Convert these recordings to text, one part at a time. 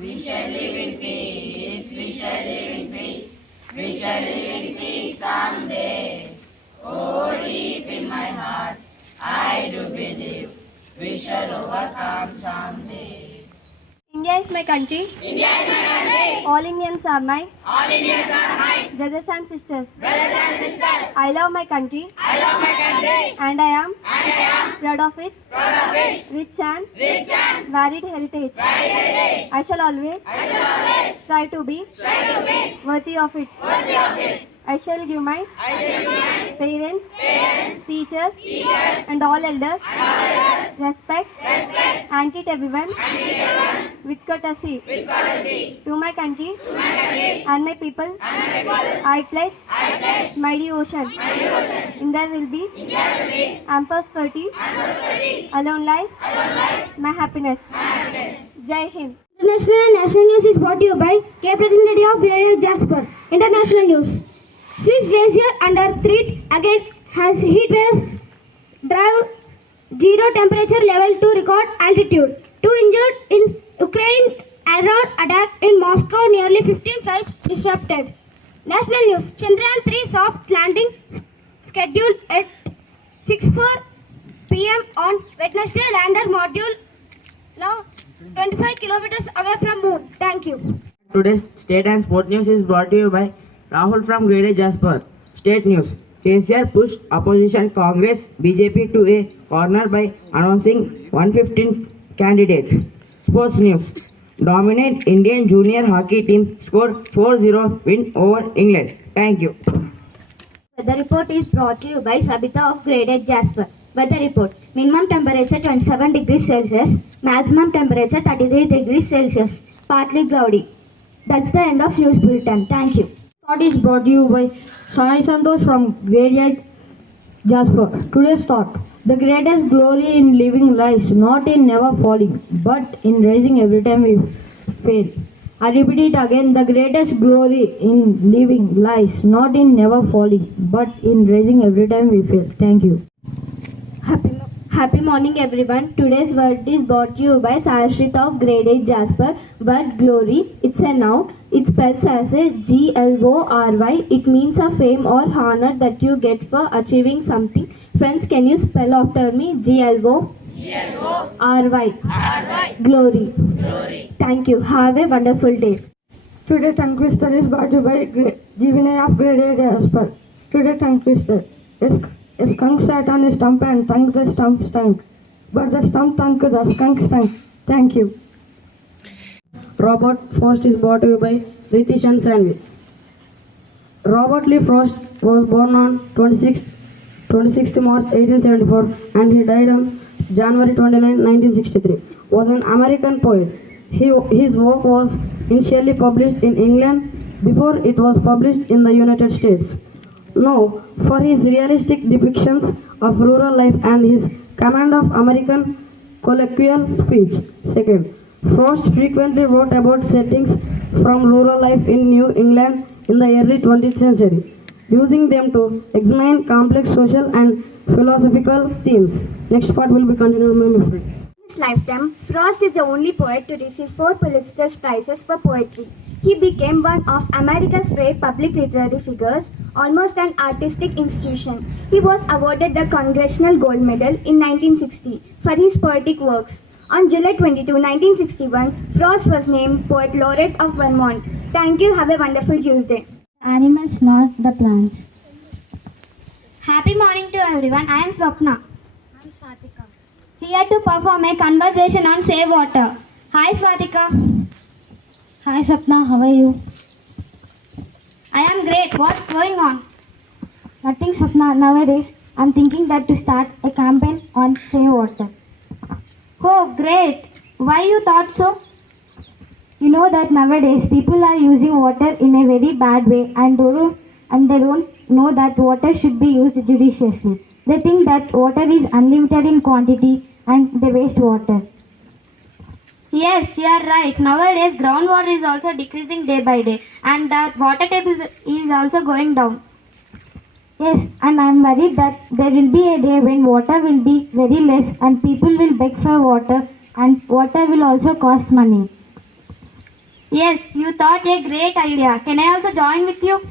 We shall live in peace, we shall live in peace, we shall live in peace someday. Oh, deep in my heart, I do believe we shall overcome someday. India is my country. India is my country. All Indians are my brothers and sisters. I love my country. And I am proud of its rich and varied heritage. I shall always try to be worthy of it. I shall give my parents, teachers, and all elders respect and treat everyone with courtesy. To my country and my people, I pledge my devotion. In there will be and prosperity. Alone lies my happiness. Jai Hind. International and national news is brought to you by Cape Representative of VIII Jasper. International news. Swiss glacier under threat again has heat waves drive zero temperature level to record altitude. 2 injured in Ukraine aerial attack in Moscow, nearly 15 flights disrupted. National news. Chandrayaan 3 soft landing scheduled at 6:04 p.m. on Wednesday. Lander module now 25 kilometers away from moon. Thank you. Today's state and sport news is brought to you by Rahul from VIII Jasper. State news. KCR pushed opposition Congress BJP to a corner by announcing 115 candidates. Sports news. Dominant Indian junior hockey team scored 4-0 win over England. Thank you. Weather report is brought to you by Sabita of VIII Jasper. Weather report. Minimum temperature 27 degrees Celsius. Maximum temperature 33 degrees Celsius. Partly cloudy. That's the end of news bulletin. Thank you. Thought is brought to you by Sanai Santosh from VIII Jasper. Today's thought. The greatest glory in living lies not in never falling, but in rising every time we fail. I repeat it again. The greatest glory in living lies not in never falling, but in rising every time we fail. Thank you. Happy morning everyone. Today's word is brought to you by Sayashrita of VIII Jasper. Word glory. It's a noun. It spells as a Glory. It means a fame or honor that you get for achieving something. Friends, can you spell after me? Glory. Glory. Thank you. Have a wonderful day. Today tongue twister is brought to you by Jivinay of VIII Jasper. Today tongue twister. A skunk sat on a stump and tongue the stump stunk. But the stump tunk the skunk stunk. Thank you. Robert Frost is brought to you by Ritish and Sanvi. Robert Lee Frost was born on 26th March 1874 and he died on January 29, 1963. Was an American poet. His work was initially published in England before it was published in the United States. Known for his realistic depictions of rural life and his command of American colloquial speech. Second, Frost frequently wrote about settings from rural life in New England in the early 20th century, using them to examine complex social and philosophical themes. Next part will be continued by my friend. In his lifetime, Frost is the only poet to receive 4 Pulitzer Prizes for poetry. He became one of America's rare public literary figures, almost an artistic institution. He was awarded the Congressional Gold Medal in 1960 for his poetic works. On July 22, 1961, Frost was named Poet Laureate of Vermont. Thank you. Have a wonderful Tuesday. Animals, not the plants. Happy morning to everyone. I am Swapna. I am Swatika. Here to perform a conversation on Save Water. Hi Swatika. Hi Sapna, how are you? I am great. What's going on? Nothing Sapna, nowadays I'm thinking that to start a campaign on Save Water. Oh, great. Why you thought so? You know that nowadays people are using water in a very bad way and they don't know that water should be used judiciously. They think that water is unlimited in quantity and they waste water. Yes, you are right. Nowadays, groundwater is also decreasing day by day and the water table is also going down. Yes, and I am worried that there will be a day when water will be very less and people will beg for water and water will also cost money. Yes, you thought a great idea. Can I also join with you?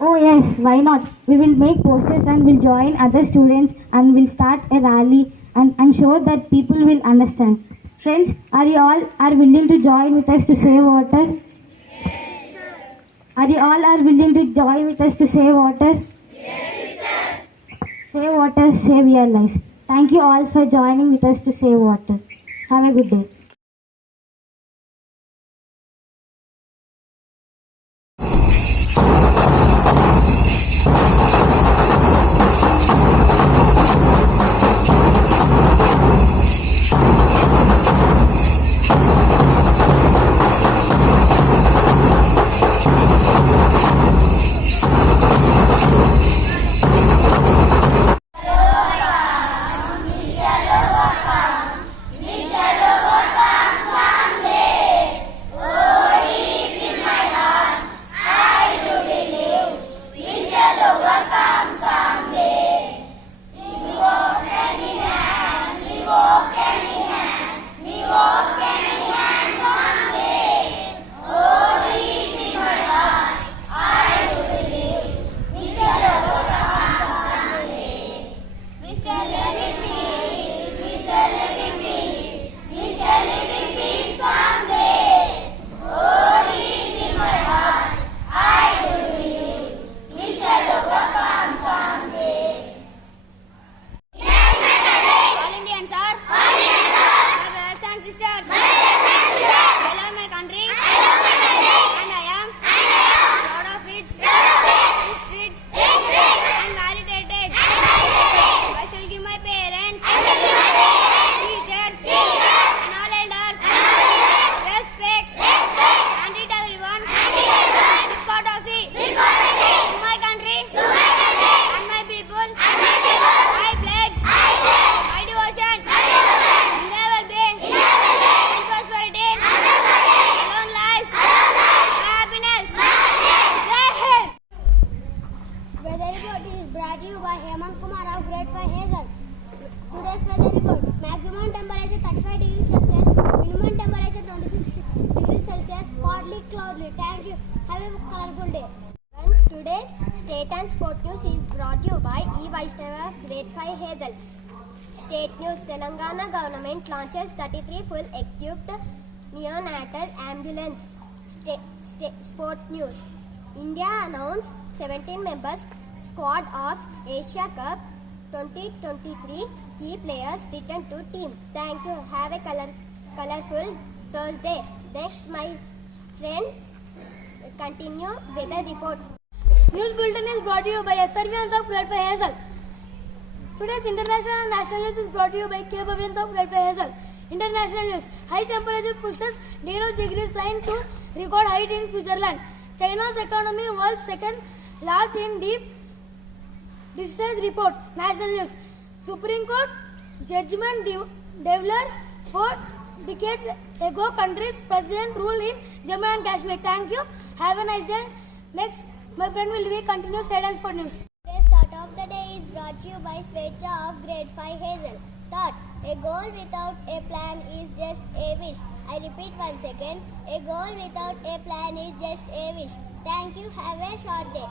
Oh yes, why not? We will make posters and will join other students and will start a rally, and I'm sure that people will understand. Friends, are you all willing to join with us to save water? Are you all willing to join with us to save water? Save water, save your lives. Thank you all for joining with us to save water. Have a good day. Hazel. Today's weather report. Maximum temperature 35 degrees Celsius. Minimum temperature 26 degrees Celsius. Partly cloudy. Thank you. Have a colorful day. And today's state and sport news is brought to you by VIII of Grade 5 Hazel. State news. Telangana government launches 33 full equipped neonatal ambulance. Sport news. India announced 17 members squad of Asia Cup 2023. Key players return to team. Thank you. Have a colorful Thursday. Next, my friend continue weather report. News bulletin is brought to you by Servians of Grade 5 Hazel. Today's international and national news is brought to you by K. Bhavin of Grade 5 Hazel. International news. High temperature pushes 0 degrees line to record height in Switzerland. China's economy world second largest in deep distress report. National news. Supreme Court judgment developed 4 decades ago country's president rule in Jammu and Kashmir. Thank you. Have a nice day. Next, my friend will be continue state and sport news. Today's thought of the day is brought to you by Svecha of Grade 5 Hazel. Thought. A goal without a plan is just a wish. I repeat once again. A goal without a plan is just a wish. Thank you. Have a short day.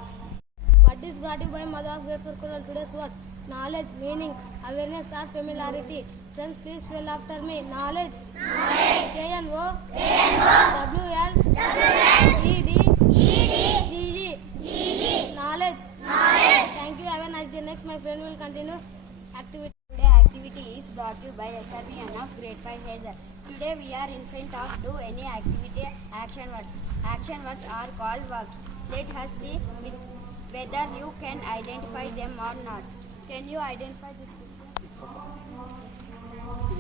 What is brought to you by Mother of Grade 4 Coral? Today's word. Knowledge, meaning, awareness or familiarity. Friends, please spell after me. Knowledge. K-N-O. W-L-E-D-G-E. Knowledge. Thank you. Have a nice day. Next, my friend will continue activity. Today activity is brought to you by SRBN of Grade 5 Hazel. Today we are in front of do any activity action words. Action words are called verbs. Let us see whether you can identify them or not. Can you identify this?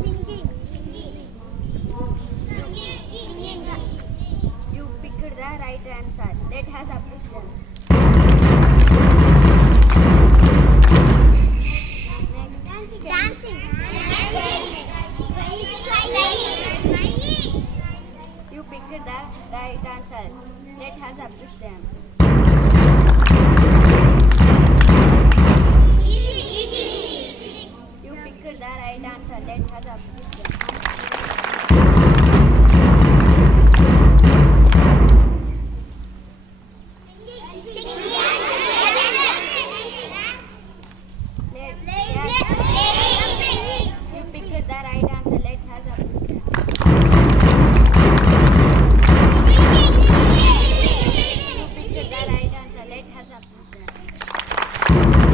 Singing. You picked the right answer. Let us approach them. Dancing. You picked the right answer. Let us approach them. You picked the right answer. Let us approach them. Jasper.